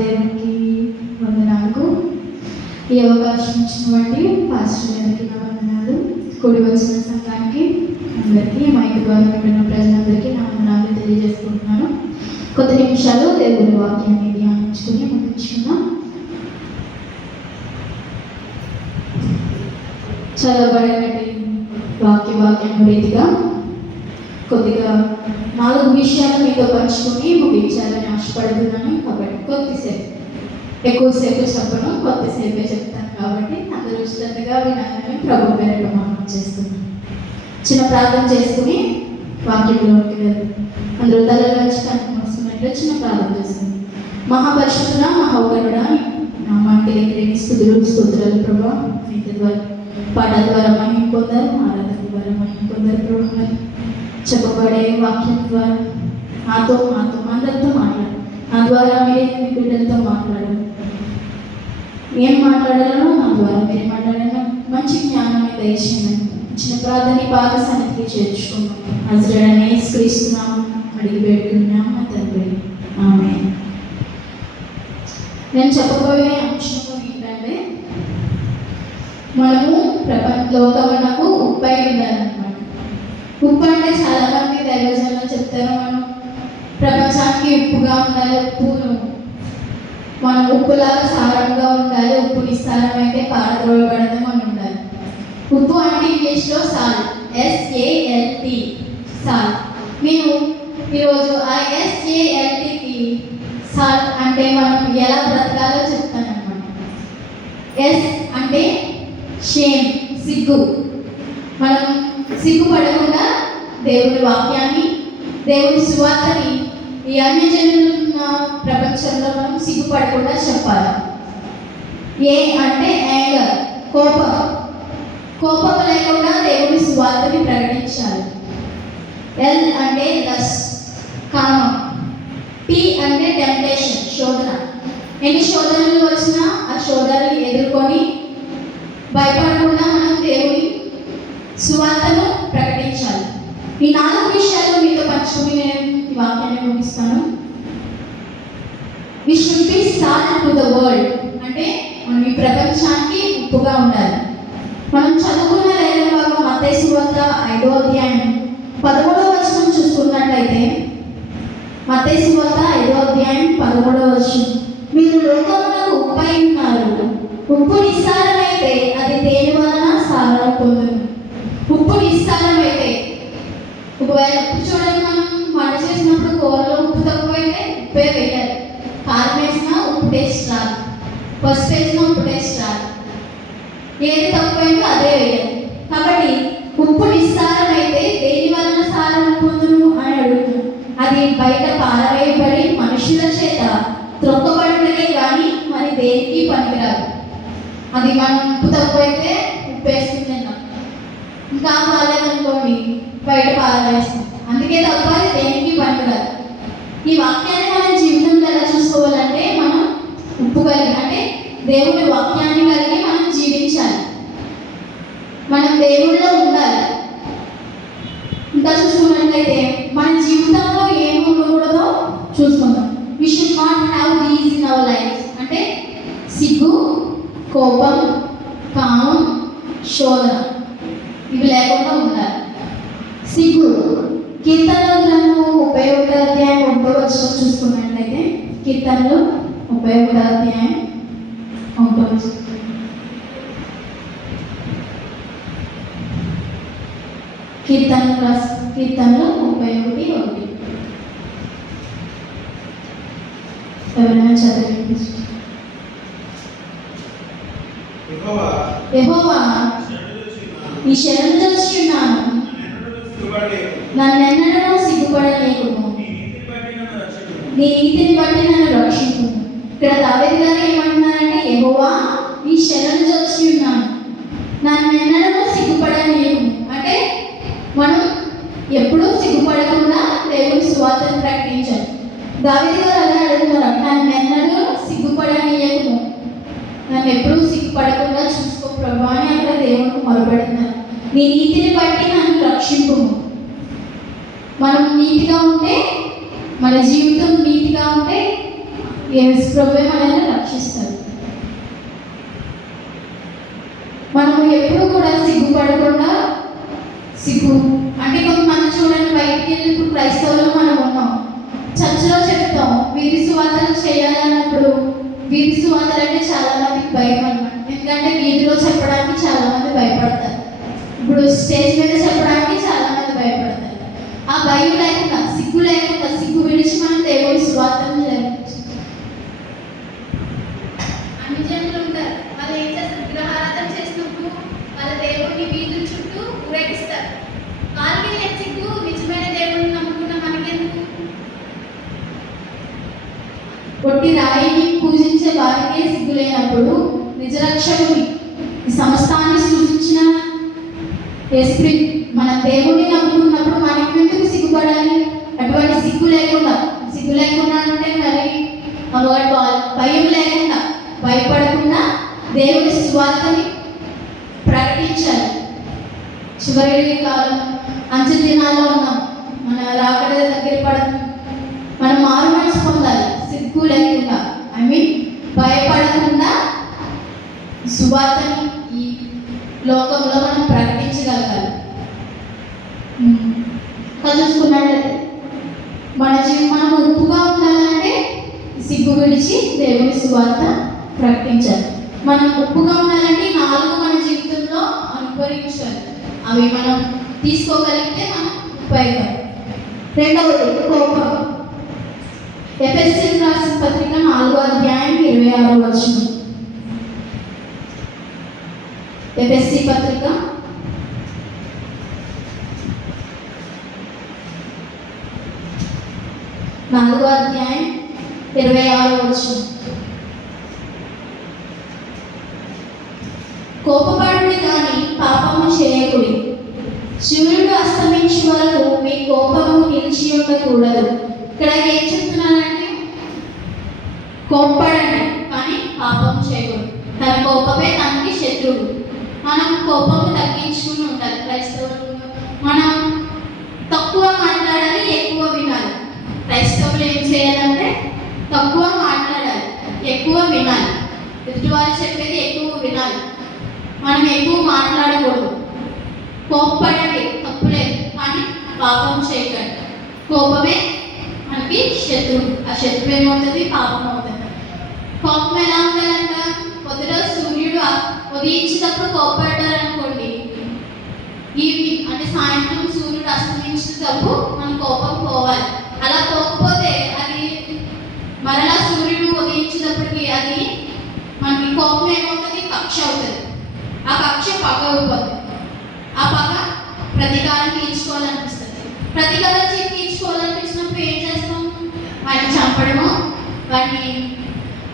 దేవునికి వందనాలు. ఈ అవకాశం ఇచ్చిన బట్టి పాస్టర్ గారికి నా వందనాలు. కూడి వచ్చిన సంఘానికి అందరికీ, మైక్ ద్వారా వింటున్న ప్రజలందరికీ నా వందనాలు తెలియజేసుకుంటున్నాను. కొద్ది నిమిషాలు దేవుని వాక్యాన్ని ధ్యానించుకుని ముగించుకుందాం. చదవబడినటువంటి వాక్యం రీతిగా కొద్దిగా 4 విషయాలు మీతో పంచుకొని ముగించాలని ఆశపడుతున్నాను. కాబట్టి కొద్దిసేపు, ఎక్కువసేపు చెప్పను, కొద్దిసేపే చెప్తాను. కాబట్టి అందరూ శ్రద్ధగా వినాలని ప్రభు పేరిట మనం చేస్తున్నాం. చిన్న ప్రార్థన చేసుకుని వాక్యంలోకి వెళ్దాం. అందరూ తలలోంచి కనుమూసుకున్నట్లు చిన్న ప్రార్థన చేసుకుని. మహాపరిశుద్ధుడా, మహోన్నతుడా, నామానికి లేని స్తుతులు ప్రభా. గీత ద్వారా, పాటల ద్వారా మహిమ పొందారు, ఆరాధన ద్వారా మహిమ పొందారు ప్రభా. చెప్పబడే వాక్యం ద్వారా నాతో అందరితో మాట్లాడు. నా ద్వారా మీరే మీ బిడ్డలతో మాట్లాడారు. ఏం మాట్లాడాలో నా ద్వారా మీరు మాట్లాడాను. మంచి జ్ఞానాన్ని దయచేయండి. చిన్న ప్రార్థన పాద సన్నిధికి చేర్చుకున్నాం. నజరేయుడైన యేసుక్రీస్తు నామమున అడిగి వేడుకుంటున్నాం మా తండ్రి, ఆమేన్. నేను చెప్పబోయే అంశం ఏంటంటే, మనము లోకమునకు ఉప్పై ఉండాలన్నమాట. ఉప్పు అంటే చాలా మంది దైవజనులు చెప్తారు, మనం ప్రపంచానికి ఉప్పుగా ఉండాలి, మనం ఉప్పులాగా సారంగా ఉండాలి, ఉప్పు నిస్సారమైతే పారద్రోయబడదాం అని ఉండాలి. ఉప్పు అంటే ఇంగ్లీష్లో సాల్ట్, SALT, సాల్ట్. నేను ఈరోజు ఆ SALTకి సాల్ట్ అంటే మనం ఎలా బ్రతకాలో చెప్తానన్నమాట. S అంటే షేమ్, సిగ్గు. మనం సిగ్గుపడకుండా దేవుని వాక్యాన్ని, దేవుని సువార్తని ఈ అన్యజనులున్న ప్రపంచంలో మనం సిగ్గుపడకుండా చెప్పాలి. ఏ అంటే యాంగర్, కోపం లేకుండా దేవుని సువార్తని ప్రకటించాలి. L అంటే లస్ట్, కామం. T అంటే టెంప్టేషన్, శోధన. ఎన్ని శోధనలు వచ్చినా ఆ శోధనలు ఎదుర్కొని భయపడకుండా మనం దేవుని సువార్తను ప్రకటించాలి. ఈ 4 విషయాలు మీతో పంచుకుని నేను ఈ వాక్యాన్ని ముగిస్తాను. We should be salt to the world. అంటే మనం ఈ ప్రపంచానికి ఉప్పుగా ఉండాలి. మనం చదువుకున్న లేఖన భాగం మత్తయి సువార్త 5వ అధ్యాయం 13వ వచనం చూసుకున్నట్లయితే, మత్తయి సువార్త 5వ అధ్యాయం 13వ వచనం, మీరు లోకమునకు ఉప్పై ఉన్నారు. ఉప్పు నిస్సారమైతే అది దేని వలన సారం పొందును. ఉప్పు నిస్సారమైతే, ఒకవేళ ఉప్పు చూడండి, మనం వంట చేసినప్పుడు కూరలో ఉప్పు తక్కువైతే ఉప్పే వేయాలి. కారం వేసినా ఉప్పు టేస్ట్ రాదు, పసుపు వేసినా ఉప్పు టేస్ట్ రాదు. ఏది తక్కువైందో అదే వేయాలి. కాబట్టి ఉప్పు నిస్సారమైతే దేని వలన సారం పొందును అని అడుగుతుంది. అది బయట పారవేయబడి మనుషుల చేత త్రొక్కబడుటకే కానీ మరి దేనికి పనికిరాదు. అది మనం ఉప్పు తక్కువైతే ఉప్పు వేసుకుని ఇంకా బాగాలేదనుకోండి బయట పారవేస్తాం. అందుకే తప్ప అది దేనికి పనికిరాదు. ఈ వాక్యాన్ని మన జీవితంలో ఎలా చూసుకోవాలంటే, మనం ఉప్పు కలిగి, అంటే దేవుని వాక్యాన్ని కలిగి మనం జీవించాలి. మనం దేవుళ్ళో ఉండాలి. ఇంకా చూసుకున్నట్లయితే మన జీవితంలో ఏమి ఉండకూడదో చూసుకుందాం. We should not have these in our lives. అంటే సిగ్గు, కోపం, కామం, శోధన, ఇవి లేకుండా ఉండాలి. సిగ్గు, కీర్తనల గ్రంథము 31వ అధ్యాయం 1వ వచనం చూసుకున్నట్లయితే, కీర్తనలు 31వ అధ్యాయం 1వ వచనం, కీర్తనలు 31:1. ఎవరైనా చదవండి. యెహోవా, నీ శరణు దొచ్చి ఉన్నాను, నన్నెన్నడూ సిగ్గుపడలేకుము, నీ నీతిని బట్టి నన్ను రక్షించు. ఇక్కడ దావీదు గారు ఏమంటున్నారంటే, యెహోవా నీ శరణు దొచ్చి ఉన్నాను, నన్నెన్నడూ సిగ్గుపడలేకుము. అంటే మనం ఎప్పుడూ సిగ్గుపడకుండా దేవుని సువార్తను ప్రకటించాలి. దావీదు గారు అలా అడుగుతున్నారు, నన్నెన్నడూ సిగ్గుపడనీయకుము, నన్ను ఎప్పుడూ సిగ్గుపడకుండా చూసుకో ప్రభా అని అక్కడ దేవునికి మొరపెడుతున్నారు. నీ నీతిని బట్టి నన్ను రక్షింపు. మనం నీతిగా ఉంటే, మన జీవితం నీతిగా ఉంటే యేసు ప్రభువే మనల్ని రక్షిస్తాడు. మనము ఎప్పుడు కూడా సిగ్గుపడకుండా అంటే కొంతమంది చూడండి, బయటికి వెళ్ళి ఇప్పుడు క్రైస్తవులు మనం ఉన్నాం, చర్చిలో చెప్తాం వీధి సువార్తలు చేయాలన్నప్పుడు వీధి సువార్తలు అంటే చాలా మందికి భయం అన్నమాట. ఎందుకంటే వీధిలో చెప్పడానికి చాలా మంది భయపడతారు, ఇప్పుడు స్టేజ్ మీద చెప్పడానికి చాలా మంది భయపడతారు. ఆ భయం లేకుండా సిగ్గు విడిచి మనం దేవుడి సువార్తను జరిగించాలి. అన్ని జనులు ఉంటారు, వాళ్ళు ఏం చేస్తారు, విగ్రహారాధన చేస్తున్నప్పుడు వాళ్ళ దేవుడిని వీధుల చుట్టూ ఊరేగిస్తారు. వాళ్ళకి నేను సిగ్గు, నిజమైన దేవుడిని నమ్ముకున్న మనకెందుకు? కొట్టి రాయిని పూజించే వారికే సిగ్గు లేనప్పుడు నిజరక్షకుని ఈ సమస్తాన్ని సృష్టించిన యేసు మన దేవుడిని నమ్ముకున్నప్పుడు మనకి ఎందుకు సిగ్గుపడాలి? అటువంటి సిగ్గు లేకుండా అంటే మరి భయం లేకుండా, భయపడకుండా దేవుడి సువార్తని ప్రకటించాలి. చివరి కాలం అంచె దినాల్లో ఉన్నాం, మన రాకడ దగ్గర పడుతుంది. మనం మారు మనసు పొందాలి, సిగ్గు లేకుండా, భయపడకుండా సువార్తని ఈ లోకంలో మనం ప్రకటించగలగాలి. చూసుకున్నట్లయితే మనం ఉప్పుగా ఉండాలంటే సిగ్గు విడిచి దేవుని సువార్త ప్రకటించాలి. మనం ఉప్పుగా ఉండాలంటే 4 మన జీవితంలో అనుభవించాలి. అవి మనం తీసుకోగలిగితే మనం ఉపయోగం. రెండవది కోపం. ఎఫెసీయులకు రాసిన పత్రిక 4వ అధ్యాయం 26వ వచనం. ఎఫెసీ పత్రిక 4వ అధ్యాయం 26వ వచనం. కోపపడుడి కానీ పాపము చేయకుడి, సూర్యుడు అస్తమించే వరకు మీ కోపము నిలిచి ఉండకూడదు. ఇక్కడ ఏం చెప్తున్నానంటే, కోపపడండి కానీ పాపం చేయకూడదు. తన కోపమే తనకి శత్రువు. మనం కోపము తగ్గించుకుని ఉండాలి. క్రైస్తవులు మనం తక్కువ మాట్లాడాలి, ఎక్కువ వినాలి. క్రైస్తవులు ఏం చేయాలంటే తక్కువ మాట్లాడాలి, ఎక్కువ వినాలి. ఎదుటివారు చెప్పేది ఎక్కువ వినాలి, మనం ఎక్కువ మాట్లాడకూడదు. కోపపడండి, తప్పులేదు, కానీ పాపం చేయకండి. కోపమే మనకి శత్రువు. ఆ శత్రువు ఏమవుతుంది? పాపం అవుతుంది. కోపం ఎలా ఉండాలంట? పొద్దున సూర్యుడు ఉదయించినప్పుడు కోపపడ్డారనుకోండి, ఈవినింగ్ అంటే సాయంత్రం సూర్యుడు అస్తమించినప్పుడు మన కోపం పోవాలి. అలా పోకపోతే అది మరలా సూర్యుడు ఉదయించినప్పటికీ అది మనకి కోపం ఏమవుతుంది? కక్ష అవుతుంది. ఆ కక్ష పగ అయిపోతుంది. ఆ పగ ప్రతీకారం తీర్చుకోవాలనిపిస్తుంది. ప్రతీకారం తీర్చుకోవాలనిపించినప్పుడు ఏం చేస్తాం? వాటిని చంపడము, వాటిని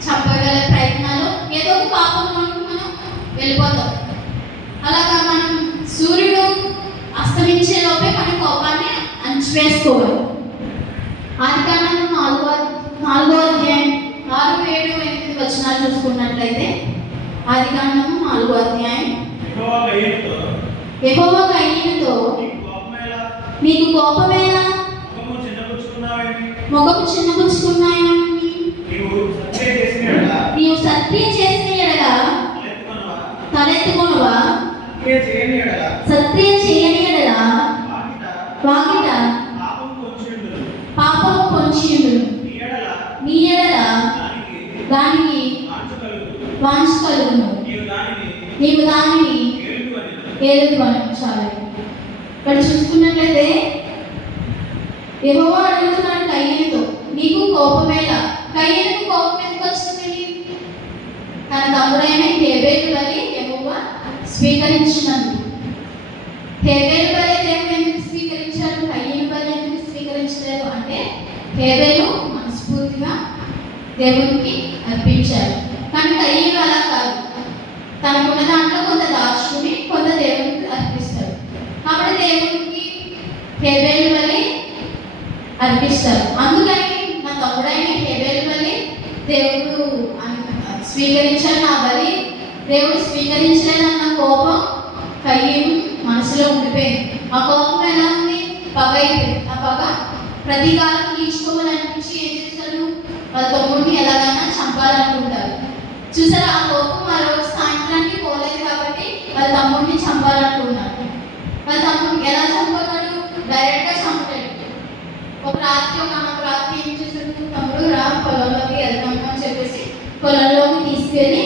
చంపగల ప్రయత్నాలు, ఏదో ఒక పాపంలోకి మనం వెళ్ళిపోతాం. అలాగా మనం సూర్యుడు అస్తమించే లోపే మన కోపాన్ని అణచివేసుకోవాలి. ఆదికాండం 4వ అధ్యాయం 6, 7, 8 వచనాలు చూసుకున్నట్లయితే, ఆదికాండం 4వ అధ్యాయం, యెహోవా కయీనుతో నీకు కోపమేలా, ముఖము చిన్నపుచ్చుకున్నాయని నీవు సత్క్రియ చేసిన ఎడల తలెత్తుకొనువా, సత్క్రియ చేయని ఎడల వాకిట పాపము పొంచియుండును, నీ ఎడల దానికి వాంఛ కలుగును, నీవు దానిని ఏలుదు అని. చాలు. ఇక్కడ చూసుకున్నట్లయితే యెహోవా అడుగుతున్నాడు కయీనుతో, నీకు కోపమేలా. కయీనుకు కోపం ఎందుకు వచ్చింది? తన తమ్ముడైన హేబేలు బలి యెహోవా స్వీకరించినందుకు. హేబేలు బలి దేవుడు ఎందుకు స్వీకరించాడు, కయీను బలి ఎందుకు స్వీకరించలేదు అంటే, హేబేలు మనస్ఫూర్తిగా దేవునికి అర్పించారు, కానీ కయీను అలా కాదు. తనకున్న దాంట్లో కొంత దాచుకుని కొంత దేవునికి అర్పిస్తారు. కాబట్టి దేవునికి హేబేలు బలి అర్పిస్తారు. అందుకని నా తమ్ముడైన హేబేలు బలి దేవుడు స్వీకరించాడు, నా బలి దేవుడు స్వీకరించలేదన్న కోపం కయీను మనసులో ఉండిపోయింది. ఆ కోపం ఎలా ఉంది? పగ అయిపోయింది. ఆ పగ ప్రతీకారం తీర్చుకోవాలనిపించి ఏం చేశాడు? వాళ్ళ తమ్ముడిని ఎలాగ చంపాలనుకుంటారు. చూసారా, ఆ కోపం ఆ రోజు సాయంత్రానికి పోలేదు కాబట్టి వాళ్ళ తమ్ముడిని చంపాలనుకున్నారు. వాళ్ళ తమ్ముడిని ఎలా చంపుతాడు? డైరెక్ట్గా చంపలేడు. ఒక రాత్రి ఏం చేశాడు? తమ్ముడు రా పొలంలోకి వెళ్తాము అని చెప్పేసి పొలంలోకి తీసుకెళ్ళి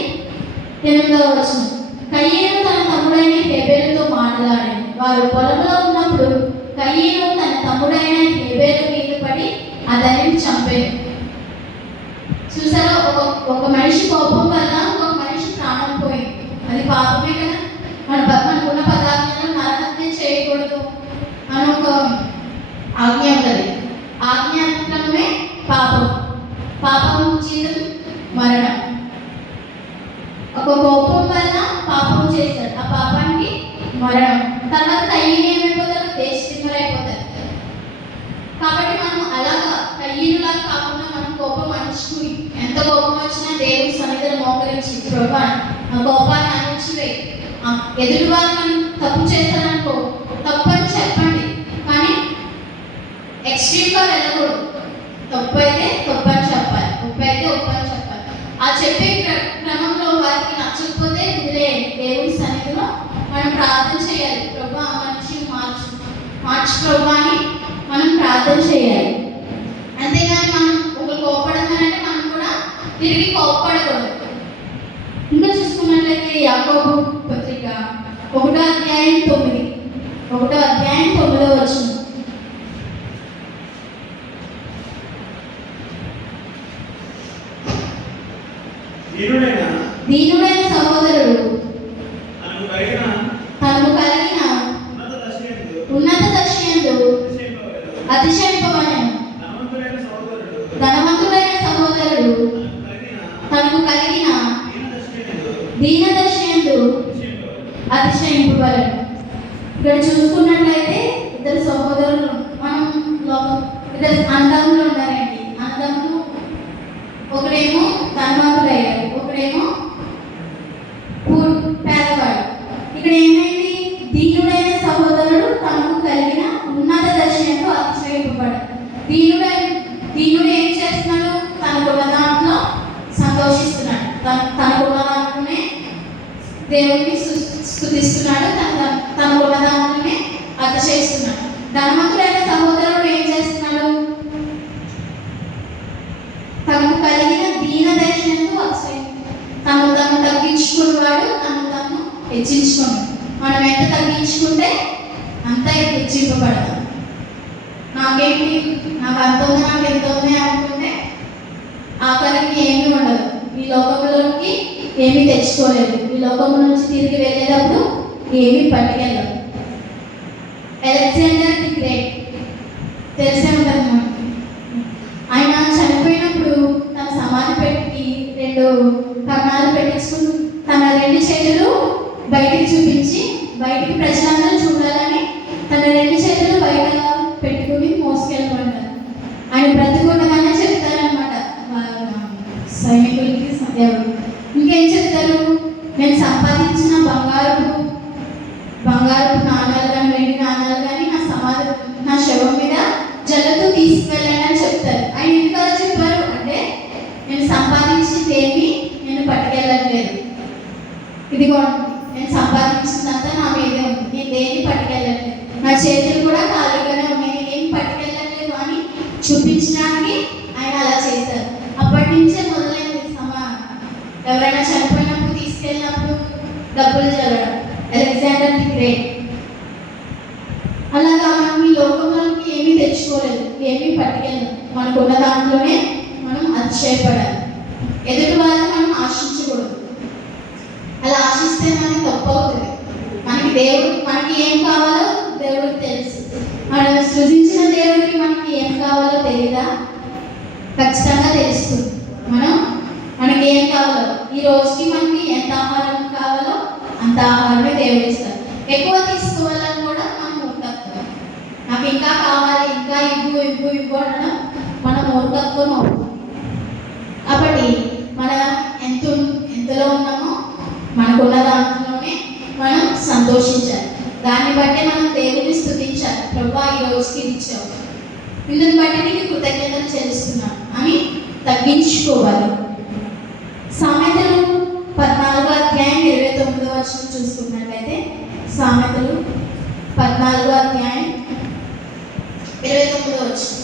8వ వచనం, కయ్యేను తన తమ్ముడైన హేబేలుతో మాట్లాడాడు. వారు పొలంలో ఉన్నప్పుడు కయ్యేను తన తమ్ముడైన హేబేలు మీద పడి అతనిని చంపాడు. చూసారా, ఒక మనిషి కోపం వల్ల ఒక మనిషి ప్రాణం పోయింది. అది పాపమే కదా. మనకున్న పదార్థాలను నరహత్య చేయకూడదు అని ఒక ఆజ్ఞ ఉంటుంది. ఆజ్ఞాత్మకమే పాపం. పాపం జీతం మరణం. ఒక కోపం వల్ల పాపం చేశాడు, ఆ పాపానికి మరణం. తర్వాత కయ్యను ఏమైపోతాడు? దేశతిమ్మరైపోతాడు. కాబట్టి మనం అలాగా కయ్యనులాగా కాకుండా మనం కోపం అణుచుకుని, ఎంత కోపం వచ్చినా దేవుడి సన్నిధిలో మోకరించి, ప్రభా ఆ కోపాన్ని అణుచువే. ఎదుటి వాళ్ళు మనం తప్పు చేస్తారనుకో, తప్పు అని చెప్పండి, కానీ ఎక్స్ట్రీమ్గా వెళ్ళకూడదు. తప్పు అయితే తప్పు అని చెప్పాలి, ఉప్పు అయితే ఉప్పు అని చెప్పాలి. ఆ చెప్పే క్రమంలో వారికి నచ్చకపోతే వదిలేయండి. దేవుడి సన్నిధిలో మనం ప్రార్థన చేయాలి, ప్రభా ఆ మనిషిని మార్చు ప్రభా అని మనం ప్రార్థన చేయాలి. అంతేగాని మనం ఒక కోపడతానంటే మనం కూడా తిరిగి కోపడకూడదు. ఇంకా చూసుకున్నట్లయితే యాకోబు పత్రిక 1వ అధ్యాయం 9వ వచనం, దీనుడైన సహోదరుడు తనకు కలిగిన ఉన్నత దశయందు అతిశయింపబడెను. ధనవంతుడైన సహోదరుడు తనకు కలిగిన దీన దశయందు అతిశయింపబడెను. ఇక్కడ చూసుకున్నట్లయితే ఇద్దరు సహోదరులు మనం ఇద్దరు అన్నదమ్ములు ఉన్నారండి. అన్నదమ్ములు ఒకడేమో ధనవంతుడయ్యాడు, ఒకడేమో పేదవాడు. ఇక్కడ ఏమైంది? దీనుడైన సహోదరుడు తనకు కలిగిన ఉన్నత దశయంలో అతిశయింపబడ్డాడు. దీనుడు ఏం చేస్తున్నాడు? తనకున్న దాంట్లో సంతోషిస్తున్నాడు, తనకున్న దాంట్లోనే దేవుడిని స్తుతిస్తున్నాడు, తనకున్న దాంట్లోనే అతిశయిస్తున్నాడు. ధనవంతుడైన సహోదరుడు ఏం చేస్తున్నాడు? తనకు కలిగిన దీన దశయంలో తను తగ్గించుకునేవాడు, తను హెచ్చించుకున్నాడు. మనం ఎంత తగ్గించుకుంటే అంత హెచ్చింపబడతాం. నాకేంటి, నాకు అంత ఉంది, నాకు ఎంత ఉంది అనుకుంటే ఆఖరికి ఏమీ ఉండదు. ఈ లోకంలోకి ఏమీ తెచ్చుకోలేదు. ఈ లోకం నుంచి తిరిగి వెళ్ళేటప్పుడు ఏమీ పట్టుకెళ్ళదు. అలెగ్జాండర్ ది గ్రేట్ తెలిసే ఉంటుంది మనకి. ఆయన చనిపోయినప్పుడు తన సమాధి పెట్టి 2 కర్ణాలు పెట్టించుకుని తన 2 చేతులు బయటికి చూపించి, బయటికి ప్రజలందరూ చూడాలని తన 2 చేతులు బయట పెట్టుకుని మోసుకెళ్ళిపోతారు. ఆయన బ్రతికుండగానే చెప్తారనమాట సైనికులకి. ఇంకేం చెప్తారు? నేను సంపాదించిన బంగారపు నాణాలు కానీ, వెండి నాణాలు కానీ నా శవం మీద జల్లతో తీసుకెళ్ళండి అని చెప్తారు. ఆయన ఎందుకు అలా చెప్పారు అంటే, నేను సంపాదించింది ఏమి నేను పట్టుకెళ్ళట్లేదు, ఇదిగో నేను సంపాదించిందంతా నా మీదే ఉంది, నేను దేన్ని పట్టుకెళ్ళట్లేదు, నా చేతులు కూడా ఖాళీగానే ఉన్నాయి, నేను ఏం పట్టుకెళ్ళట్లేదు అని చూపించడానికి ఆయన అలా చేశారు. అప్పటి నుంచే మొదలైంది ఎవరైనా చనిపోయినప్పుడు తీసుకెళ్ళినప్పుడు డబ్బులు చల్లడం. అలెగ్జాండర్ ది గ్రేట్ అలాగా మనం ఈ లోకంలోకి ఏమీ తెచ్చుకోలేదు, ఏమీ పట్టుకెళ్ళదు. మనకున్న దాంట్లోనే మనం అతిశయపడాలి. ఎదుటి వాళ్ళని మనం ఆశించకూడదు. అలా ఆశిస్తే మనకి తప్పు అవుతుంది. మనకి ఏం కావాలో దేవుడికి తెలుసు. మనం సృజించిన దేవుడికి మనకి ఏం కావాలో తెలీదా? ఖచ్చితంగా తెలుస్తుంది. మనకి ఏం కావాలో, ఈ రోజుకి మనకి ఎంత ఆహారం కావాలో అంత ఆహారమే దేవుడు ఇస్తారు. ఎక్కువ తీసుకోవాలని కూడా మనం మూర్ఖత్వం. నాకు ఇంకా కావాలి, ఇంకా ఇవ్వు అనడం మన మూర్ఖత్వం అవుతుంది. కాబట్టి మనం ఎంతలో ఉన్నామో మనకున్న దాంట్లోనే మనం సంతోషించాలి. దాన్ని బట్టి మనం దేవుడిని స్తుతించాలి. ప్రభువా ఈ రోజుకి ఇచ్చావు, ఇందుని బట్టి నీకు కృతజ్ఞతలు చెల్లిస్తున్నాను అని తగ్గించుకోవాలి. వచనం చూసుకున్నట్లయితే సామెతలు 14వ అధ్యాయం 29వ వచనం.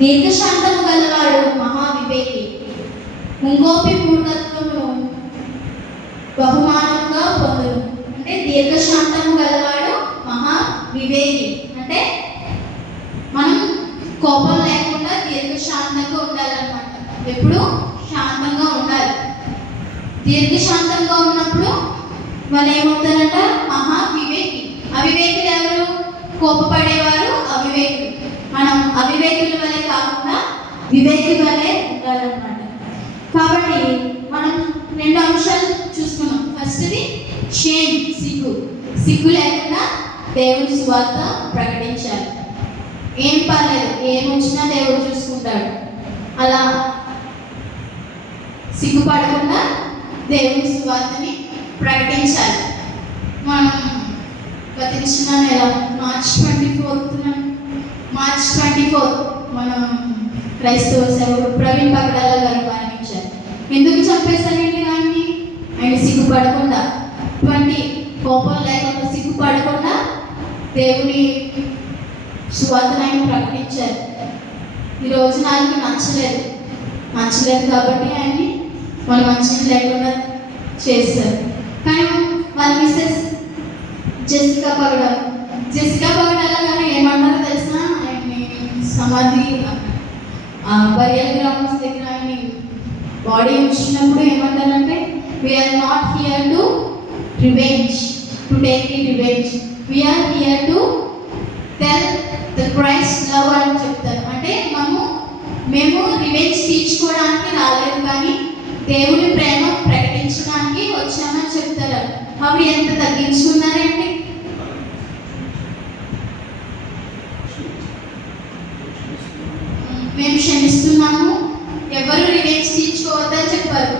దీర్ఘశాంతము గలవాడు మహావివేకి, ముంగోపి మూఢత్వమును బహుమానంగా పొందును. అంటే దీర్ఘశాంతము గలవాడు మహా వివేకి అంటే మనం కోపం లేకుండా దీర్ఘశాంతంగా ఉండాలన్నమాట. ఎప్పుడు శాంతంగా ఉండాలి. దీర్ఘశాంతంగా ఉన్నప్పుడు వాళ్ళు ఏమవుతారంట? మహా వివేకి. అవివేకులు ఎవరు? కోపపడేవారు అవివేకులు. మనం అవివేకుల వల్లే కాకుండా వివేకి వల్లే ఉండాలన్నమాట. కాబట్టి మనం 2 అంశాలు చూసుకున్నాం. ఫస్ట్ది షేమ్, సిగ్గు లేకుండా దేవుని సువార్త ప్రకటించాలి. ఏం పర్లేదు, ఏమొచ్చినా దేవుడు చూసుకుంటాడు. అలా సిగ్గుపడకుండా దేవుని సువార్తని ప్రకటించాలి. మనం గతించిన నెల మార్చ్ 24 మనం క్రైస్తవ సేవకుడు ప్రవీణ్ పగడాల గారు మరణించారు. ఎందుకు చంపేశారండి ఆయన్ని? ఆయన సిగ్గుపడకుండా, ఇటువంటి కోపం లేకుండా సిగ్గుపడకుండా దేవుని సువార్తను ఆయన ప్రకటించారు. ఈరోజు నాకు నచ్చలేదు కాబట్టి ఆయన్ని వాళ్ళు మంచిని లేకుండా చేస్తారు. కానీ వాళ్ళ మిస్సెస్ జెసికా పగడాల గారు ఏమన్నారో తెలిసిన? ఆయన్ని సమాధి బరియల్ గ్రౌండ్స్ దగ్గర ఆయన్ని బాడీ ఉంచినప్పుడు ఏమంటారంటే, we are not here to take the revenge, we are here to tell the Christ love అని చెప్తారు. అంటే మేము రివెంజ్ తీర్చుకోవడానికి రాలేదు, కానీ దేవుని ప్రేమ ప్రకటించడానికి వచ్చామని చెప్తారు. అవి ఎంత తగ్గించుకున్నారండి? మేము క్షమిస్తున్నాము, ఎవరు రివెంజ్ తీర్చుకోవద్దని చెప్పారు.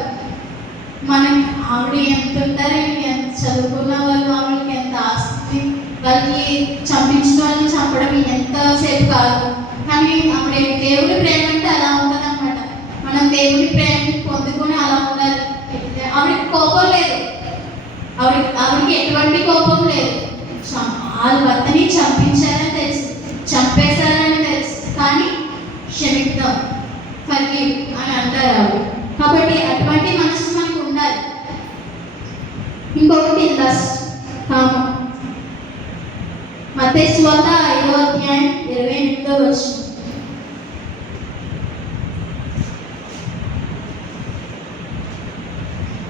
మనం ఆవిడ ఎంత ఉంటారండి, ఎంత చదువుకున్న వాళ్ళు, ఆవిడకి ఎంత ఆస్తి, వాళ్ళకి చంపించిన వాళ్ళని చంపడం ఎంతసేపు కాదు. కానీ ఆవిడ దేవుని ప్రేమ అంటే అలా ఉంటుంది అనమాట. మనం దేవుని ప్రేమ పొందుకొని అలా ఉండాలి. ఆవిడకి కోపం లేదు, ఆవిడకి ఎటువంటి కోపం లేదు. వాళ్ళ భర్తని చంపించారని తెలుసు, చంపేశారని తెలుసు, కానీ క్షమిద్దాం, ఫర్గివ్ అని అంటారు ఆవిడ. కాబట్టి అటువంటి మనసు మనకు ఉండాలి. ఇంకొకటి లస్ట్, కామం. మత్తయి సువార్త 5వ అధ్యాయం 28వ వచనం.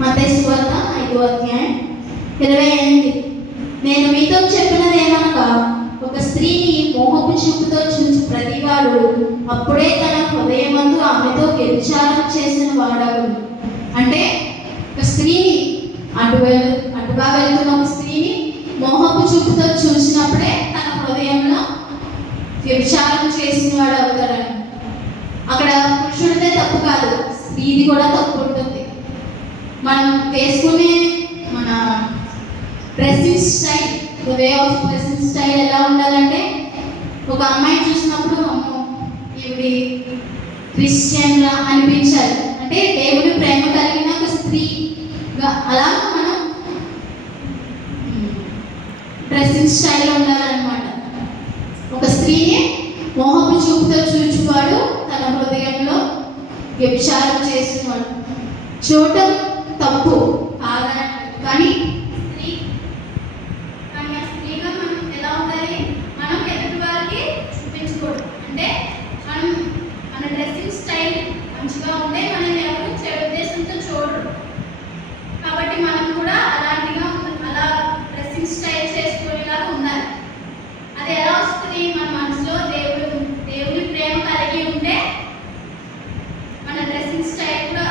మత్తయి సువార్త 5వ అధ్యాయం 28. నేను మీతో చెప్పినది ఏమనగా, ఒక స్త్రీని మోహపు చూపుతో చూసి ప్రతివాడు అప్పుడే తన హృదయమందు ఆమెతో వ్యభిచారం చేసిన వాడగును. అంటే ఒక స్త్రీని అటుగా వెళ్తున్న ఒక స్త్రీని మోహపు చూపుతో చూసినప్పుడే తన హృదయంలో వ్యభిచారం చేసిన వాడు అవుతాడని. అక్కడ పురుషుడిదే తప్పు కాదు, స్త్రీది కూడా తప్పు ఉంటుంది. మనం వేసుకునే మన dressing style, way of dressing style ఎలా ఉండాలంటే, ఒక అమ్మాయి చూసినప్పుడు అమ్మో ఇవి క్రిస్టియన్గా అనిపించాలి. అంటే దేవుని ప్రేమ కలిగిన ఒక స్త్రీగా అలా మనం డ్రెస్సింగ్ స్టైల్ ఉండాలన్నమాట. ఒక స్త్రీని మోహపు చూపుతో చూచువాడు తన హృదయంలో వ్యభిచారం చేసినవాడు. చూడటం తప్పు కాదని, కానీ ఆ స్త్రీగా మనం ఎలా ఉండాలి? మనం ఎదుటి వారికి చూపించుకోవడం. అంటే మన డ్రెస్సింగ్ స్టైల్ మంచిగా ఉంటే మనం ఎవరు చెడు ఉద్దేశంతో చూడరు. కాబట్టి మనం కూడా అలా డ్రెస్సింగ్ స్టైల్ చేసుకునేలాగా ఉండాలి. అది ఎలా వస్తుంది? మన మనసులో దేవుని ప్రేమ కలిగి ఉంటే మన డ్రెస్సింగ్ స్టైల్ కూడా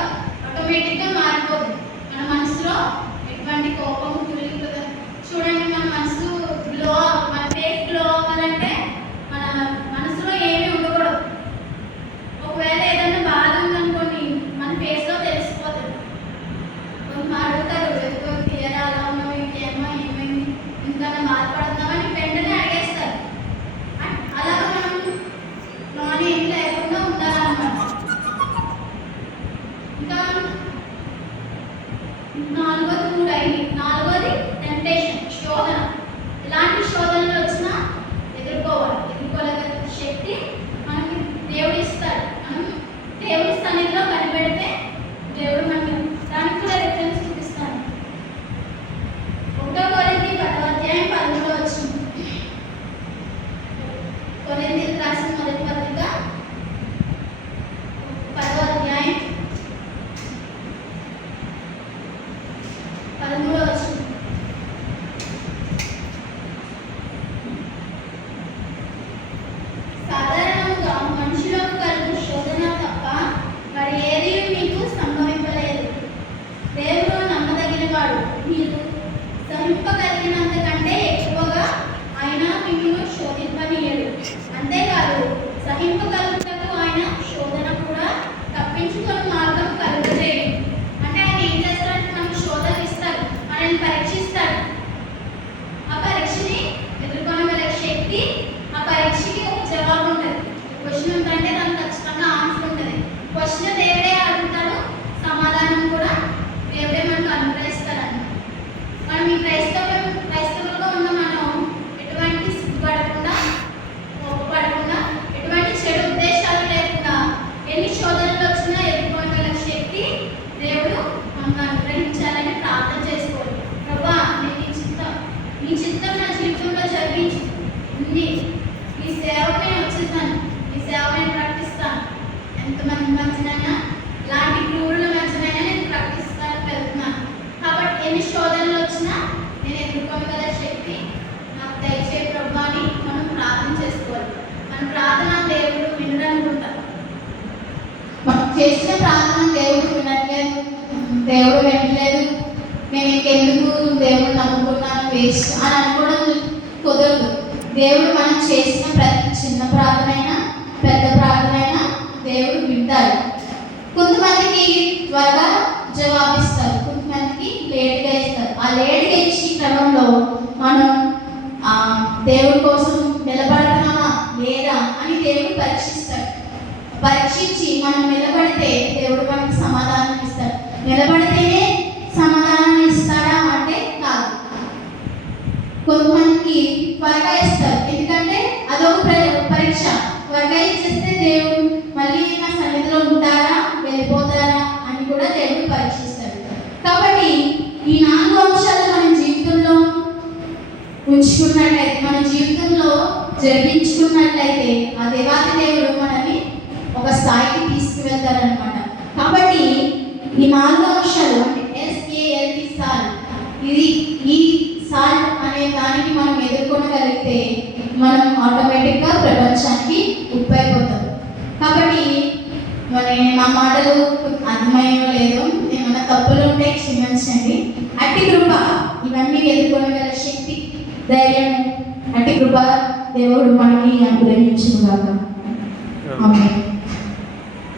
ఆటోమేటిక్గా మారిపోతుంది. మన మనసు ఎంతమంది మధ్యనైనా లాంటి క్రూరుల మధ్యనైనా నేను ప్రకటిస్తాను వెళ్తున్నాను. కాబట్టి ఎన్ని శోధనలు వచ్చినా నేను ఎదుర్కోగల శక్తి నాకు దయచే ప్రభు అని మనం ప్రార్థన చేసుకోవాలి. మన ప్రార్థన దేవుడు వినడనుకుంటాం. మనం చేసిన ప్రార్థన దేవుడు వినట్లేదు, దేవుడు వినట్లేదు, నేను ఇంకెందుకు దేవుడు నమ్ముకున్నాను వేస్ట్ అని అనుకోవడం కుదరదు. దేవుడు మనం చేసిన ప్రతి చిన్న ప్రార్థనైనా పెద్ద ప్రార్థనైనా దేవుడు వింటాడు. కొంతమందికి త్వరగా జవాబిస్తారు, కొంతమందికి లేట్గా ఇస్తారు. ఆ లేట్గా ఇచ్చిన క్రమంలో మనం దేవుడి కోసం నిలబడుతున్నామా లేదా అని దేవుడు పరీక్షిస్తాడు. పరీక్షించి మనం నిలబడితే దేవుడు మనకి సమాధానం ఇస్తాడు. నిలబడితేనే సమాధానం ఇస్తాడా అంటే కాదు. కొంతమందికి త్వరగా ఇస్తారు, ఎందుకంటే అదొక పరీక్ష. త్వరగా ఇచ్చేస్తే దేవుడు మళ్ళీ నా సన్నిధిలో ఉంటారా వెళ్ళిపోతారా అని కూడా దేవుడు పరీక్షిస్తాడు. కాబట్టి ఈ 4 అంశాలు మన జీవితంలో ఉంచుకున్నట్లయితే, మన జీవితంలో జరిగించుకున్నట్లయితే ఆ దేవాది దేవుడు మనల్ని ఒక స్థాయికి తీసుకువెళ్తారనమాట. కాబట్టి ఈ 4 అంశాలు అంటే SALT సాల్ట్, ఈ సాల్ట్ అనే దానికి మనం ఎదుర్కొనగలిగితే మనం ఆటోమేటిక్గా ప్రపంచానికి ఉప్పైపోతాం. కాబట్టి మరి నా మాటలు అర్థమయ్యో లేదో, ఏమైనా తప్పులు ఉంటే క్షమించండి. అట్టి కృప ఇవన్నీ ఎదుర్కొనగల శక్తి, ధైర్యం, అట్టి కృప దేవుడు మనకి అనుగ్రహించుగాక. ఆమేన్.